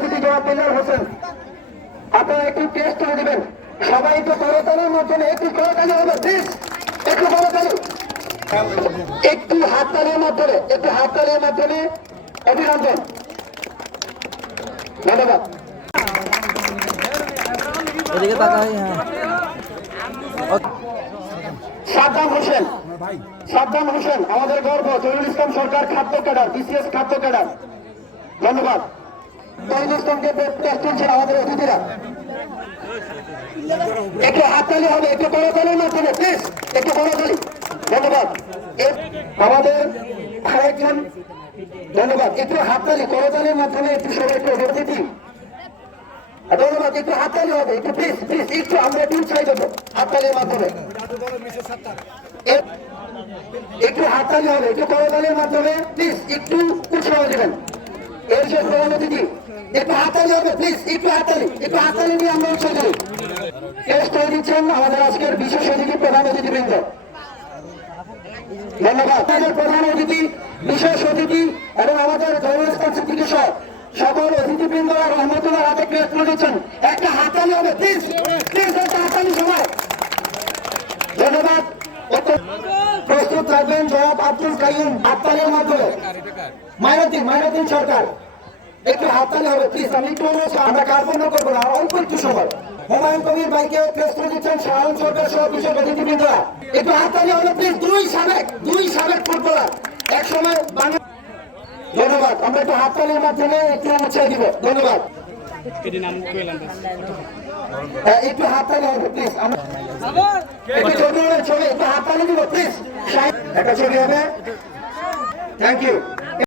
অতিথি জনাব বিল্লাল হোসেন, আপনারা একটু টেস্ট করে দিবেন। সবাই একটু করতালির মাধ্যমে একটু করতালি হবে প্লিজ, একটু করতালি, একটু হাততালির মাধ্যমে, একটু হাততালির মাধ্যমে অভিনন্দন। ধন্যবাদ। সাদ্দাম হোসেন, সাদ্দাম হোসেন আমাদের গর্ব, জহিরুল ইসলাম সরকার খাদ্য ক্যাডার, বিসিএস খাদ্য ক্যাডার। ধন্যবাদ। জহিরুল ইসলামকে চলছে আমাদের অতিথিরা, একটু হাততালি হবে, একটু করতালির মাধ্যমে প্লিজ, একটু করতালি। ধন্যবাদ। আমাদের আরেকজন, ধন্যবাদ, একটু হাততালি করতালির মাধ্যমে একটু সবাই একটু অতিথি। ধন্যবাদ, একটু হাততালি হবে, একটু প্লিজ প্লিজ, একটু আমরা একটু উৎসাহিত দেবো হাততালির মাধ্যমে, একটু হাততালি হবে, একটু করতালির মাধ্যমে প্লিজ, একটু উৎসাহ দেবেন। এর যে প্রধান অতিথি, একটু হাততালি হবে প্লিজ, একটু হাততালি, একটু হাততালি নিয়ে আমরা উৎসাহ দেব। টেস্ট করে দিচ্ছেন আমাদের আজকের বিশেষ অতিথি, প্রধান অতিথিবৃন্দ। ধন্যবাদ। আমাদের প্রধান অতিথি, বিশেষ অতিথি এবং আমাদের জহিরুল ইসলাম সিদ্দিকী সহ সকল অতিথিবৃন্দ রহমতুল্লাহ হাতে ক্রেস্ট করে দিচ্ছেন। একটা হাততালি হবে প্লিজ, প্লিজ একটা হাততালি সবাই। ধন্যবাদ। প্রস্তুত থাকবেন জনাব আব্দুল কাইয়ুম, হাততালির মাধ্যমে। মাইনুদ্দিন সরকার, একটু হাততালি হবে প্লিজ। আমি একটু আমরা কার্পণ্য করবো না, অল্প একটু সময়। হুমায়ুন কবির ভাইকে ক্রেস্ট করে দিচ্ছেন শাহরুখ সরকার সহ বিশেষ অতিথিবৃন্দরা, একটু হাততালি হবে প্লিজ। দুই সাবেক ফুটবলার এক সময় বাংলা। ধন্যবাদ। আমরা একটু হাততালির মাধ্যমে একটু উৎসাহ দিব। ধন্যবাদ। একটু হাততালি হবে প্লিজ, একটু ছবি হবে, একটু হাততালি দিব প্লিজ। একটা ছবি হবে। Thank you.